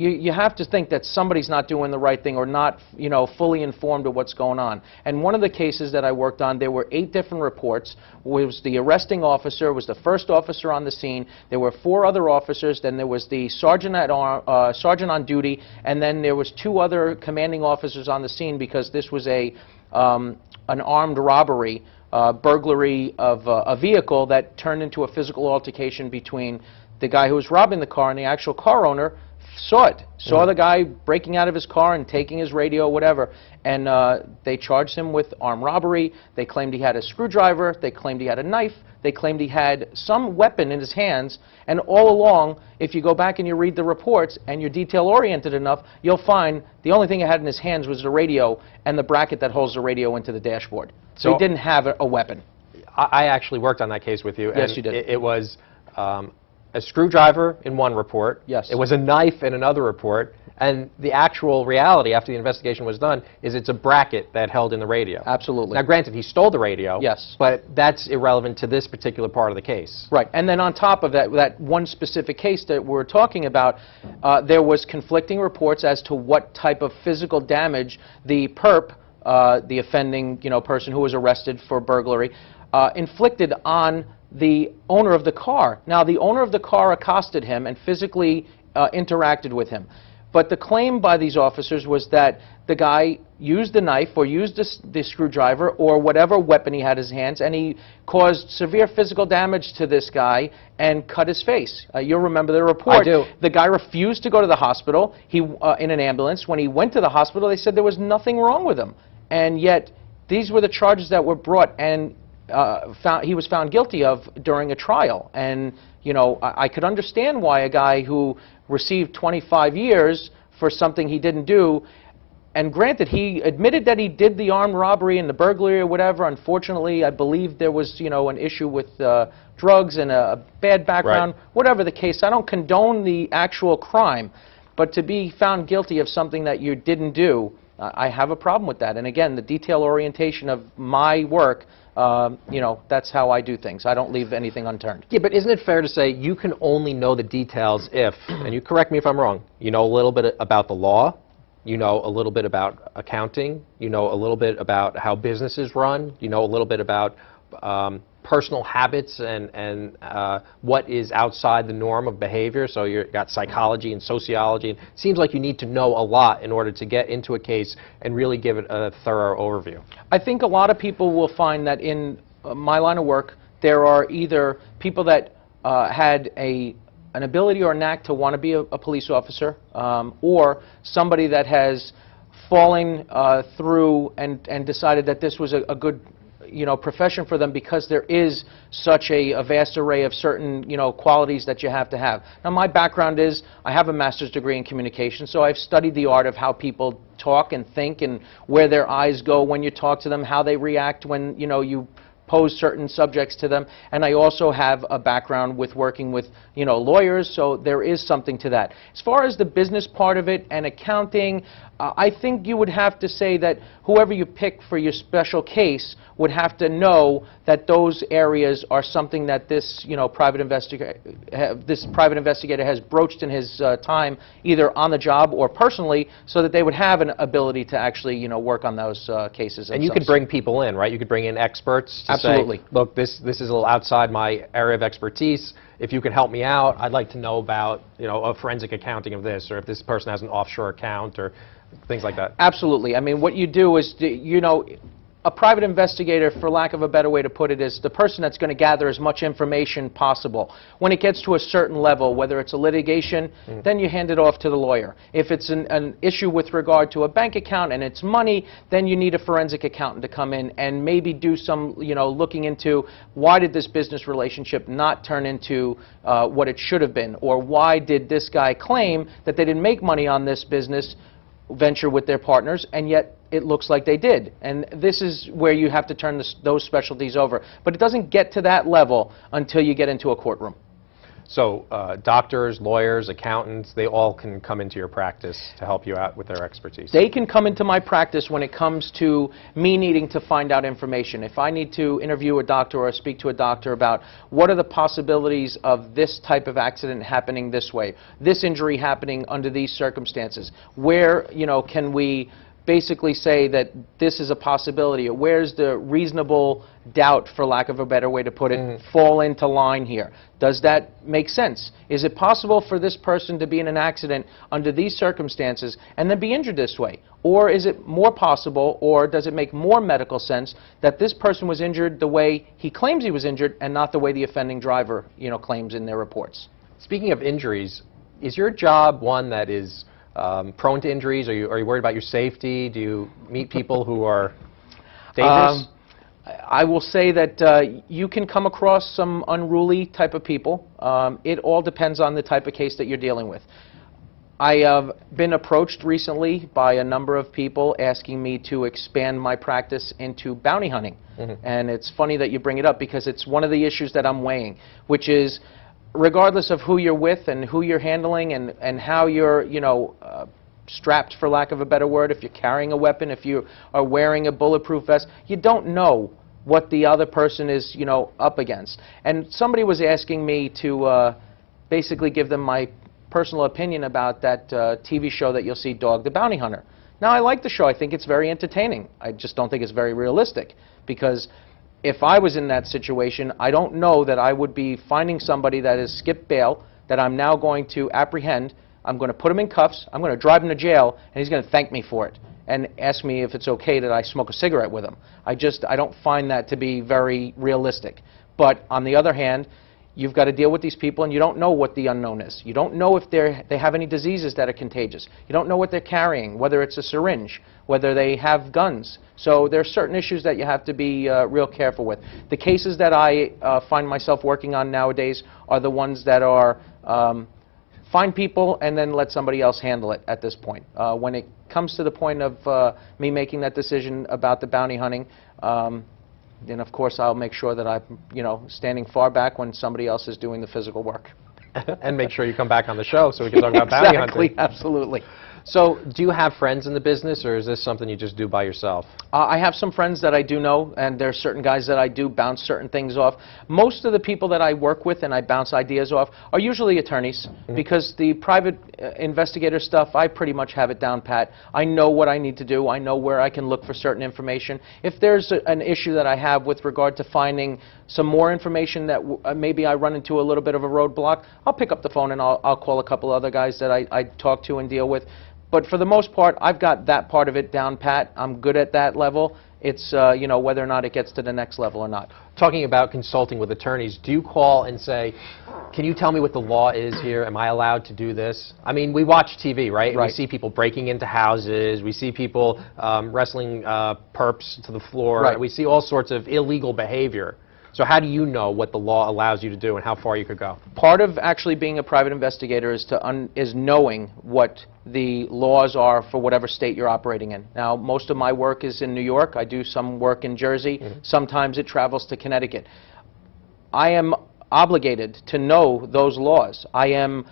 you have to think that somebody's not doing the right thing or not, fully informed of what's going on. And one of the cases that I worked on, there were 8 different reports. It was the arresting officer, was the first officer on the scene. There were 4 other officers. Then there was the sergeant on duty, and then there was 2 other commanding officers on the scene because this was an armed robbery, burglary of a vehicle that turned into a physical altercation between the guy who was robbing the car and the actual car owner. Saw the guy breaking out of his car and taking his radio, whatever, and they charged him with armed robbery. They claimed he had a screwdriver. They claimed he had a knife. They claimed he had some weapon in his hands, and all along, if you go back and you read the reports and you're detail-oriented enough, you'll find the only thing he had in his hands was the radio and the bracket that holds the radio into the dashboard. So he didn't have a weapon. I actually worked on that case with you. Yes, and you did. It was a screwdriver in one report. Yes. It was a knife in another report. And the actual reality after the investigation was done is it's a bracket that held in the radio. Absolutely. Now, granted, he stole the radio. Yes. But that's irrelevant to this particular part of the case. Right. And then on top of that one specific case that we're talking about, there was conflicting reports as to what type of physical damage the perp, the offending person who was arrested for burglary, inflicted on the owner of the car. Now, the owner of the car accosted him and physically interacted with him. But the claim by these officers was that the guy used the knife or used the screwdriver or whatever weapon he had in his hands, and he caused severe physical damage to this guy and cut his face. You'll remember the report. I do. The guy refused to go to the hospital in an ambulance. When he went to the hospital, they said there was nothing wrong with him. And yet, these were the charges that were brought, and he was found guilty of during a trial. And I could understand why a guy who received 25 years for something he didn't do, and granted, he admitted that he did the armed robbery and the burglary or whatever. Unfortunately, I believe there was an issue with drugs and a bad background. Right. Whatever the case, I don't condone the actual crime, but to be found guilty of something that you didn't do, I have a problem with that. And again, the detail orientation of my work, that's how I do things. I don't leave anything unturned. Yeah, but isn't it fair to say you can only know the details if, and you correct me if I'm wrong, you know a little bit about the law, you know a little bit about accounting, you know a little bit about how businesses run, you know a little bit about personal habits and what is outside the norm of behavior. So you've got psychology and sociology. It seems like you need to know a lot in order to get into a case and really give it a thorough overview. I think a lot of people will find that in my line of work, there are either people that had an ability or a knack to want to be a police officer, or somebody that has fallen through and decided that this was a good profession for them because there is such a vast array of certain, qualities that you have to have. Now, my background is I have a master's degree in communication, so I've studied the art of how people talk and think and where their eyes go when you talk to them, how they react when, you pose certain subjects to them. And I also have a background with working with, lawyers, so there is something to that. As far as the business part of it and accounting, I think you would have to say that whoever you pick for your special case would have to know that those areas are something that this, private investigator has broached in his time, either on the job or personally, so that they would have an ability to actually, work on those cases. And you could bring people in, right? You could bring in experts to Absolutely. say, look, this is a little outside my area of expertise. If you could help me out, I'd like to know about, a forensic accounting of this, or if this person has an offshore account, or things like that. Absolutely. I mean, what you do is, a private investigator, for lack of a better way to put it, is the person that's going to gather as much information possible. When it gets to a certain level, whether it's a litigation, then you hand it off to the lawyer. If it's an issue with regard to a bank account and it's money, then you need a forensic accountant to come in and maybe do some, looking into why did this business relationship not turn into what it should have been, or why did this guy claim that they didn't make money on this business venture with their partners, and yet it looks like they did. And this is where you have to turn those specialties over. But it doesn't get to that level until you get into a courtroom. So doctors, lawyers, accountants, they all can come into your practice to help you out with their expertise. They can come into my practice when it comes to me needing to find out information. If I need to interview a doctor or speak to a doctor about what are the possibilities of this type of accident happening this way, this injury happening under these circumstances, where, can we basically say that this is a possibility, or where's the reasonable doubt, for lack of a better way to put it, fall into line here? Does that make sense? Is it possible for this person to be in an accident under these circumstances and then be injured this way? Or is it more possible, or does it make more medical sense that this person was injured the way he claims he was injured and not the way the offending driver, claims in their reports? Speaking of injuries, is your job one that is prone to injuries? Are you worried about your safety? Do you meet people who are dangerous? I will say that you can come across some unruly type of people. It all depends on the type of case that you're dealing with. I have been approached recently by a number of people asking me to expand my practice into bounty hunting. And it's funny that you bring it up, because it's one of the issues that I'm weighing, which is regardless of who you're with and who you're handling and how you're, strapped, for lack of a better word, if you're carrying a weapon, if you are wearing a bulletproof vest, you don't know what the other person is, up against. And somebody was asking me to basically give them my personal opinion about that TV show that you'll see, Dog the Bounty Hunter. Now, I like the show. I think it's very entertaining. I just don't think it's very realistic, because if I was in that situation, I don't know that I would be finding somebody that has skipped bail, that I'm now going to apprehend. I'm going to put him in cuffs, I'm going to drive him to jail, and he's going to thank me for it and ask me if it's okay that I smoke a cigarette with him. I don't find that to be very realistic. But on the other hand, you've got to deal with these people, and you don't know what the unknown is. You don't know if they have any diseases that are contagious. You don't know what they're carrying, whether it's a syringe, whether they have guns. So there are certain issues that you have to be real careful with. The cases that I find myself working on nowadays are the ones that are find people and then let somebody else handle it at this point. When it comes to the point of me making that decision about the bounty hunting, then of course I'll make sure that I'm, standing far back when somebody else is doing the physical work. And make sure you come back on the show so we can talk about bounty hunting. Exactly, absolutely. So do you have friends in the business, or is this something you just do by yourself? I have some friends that I do know, and there are certain guys that I do bounce certain things off. Most of the people that I work with and I bounce ideas off are usually attorneys, because the private investigator stuff, I pretty much have it down pat. I know what I need to do. I know where I can look for certain information. If there's an issue that I have with regard to finding some more information that maybe I run into a little bit of a roadblock, I'll pick up the phone and I'll call a couple other guys that I talk to and deal with. But for the most part, I've got that part of it down pat. I'm good at that level. It's, whether or not it gets to the next level or not. Talking about consulting with attorneys, do you call and say, can you tell me what the law is here? Am I allowed to do this? I mean, we watch TV, right? Right. We see people breaking into houses. We see people wrestling perps to the floor. Right. We see all sorts of illegal behavior. So how do you know what the law allows you to do and how far you could go? Part of actually being a private investigator is knowing what the laws are for whatever state you're operating in. Now, most of my work is in New York. I do some work in Jersey. Sometimes it travels to Connecticut. I am obligated to know those laws. I am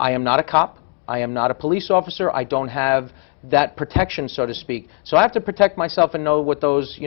not a cop. I am not a police officer. I don't have that protection, so to speak. So I have to protect myself and know what those,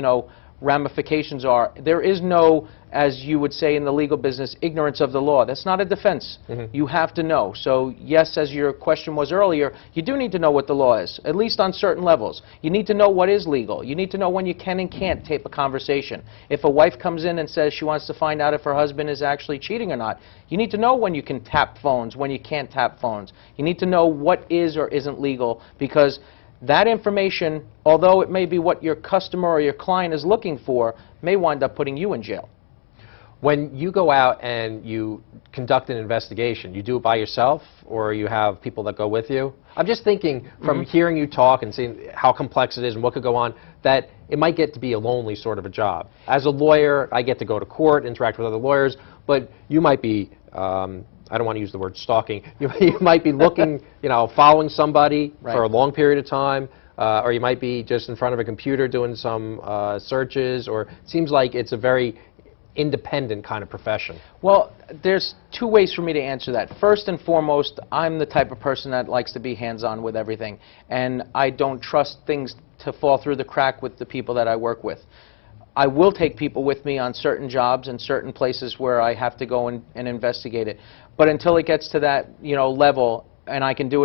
ramifications are. There is no, as you would say in the legal business, ignorance of the law. That's not a defense. You have to know. So yes, as your question was earlier, you do need to know what the law is, at least on certain levels. You need to know what is legal. You need to know when you can and can't tape a conversation. If a wife comes in and says she wants to find out if her husband is actually cheating or not, you need to know when you can tap phones, when you can't tap phones. You need to know what is or isn't legal, because that information, although it may be what your customer or your client is looking for, may wind up putting you in jail. When you go out and you conduct an investigation, you do it by yourself or you have people that go with you? I'm just thinking from hearing you talk and seeing how complex it is and what could go on, that it might get to be a lonely sort of a job. As a lawyer, I get to go to court, interact with other lawyers, but you might be, I don't want to use the word stalking, you might be looking, following somebody for a long period of time, or you might be just in front of a computer doing some searches, or it seems like it's a very independent kind of profession? Well, there's two ways for me to answer that. First and foremost, I'm the type of person that likes to be hands-on with everything, and I don't trust things to fall through the crack with the people that I work with. I will take people with me on certain jobs and certain places where I have to go and investigate it. But until it gets to that, level, and I can do it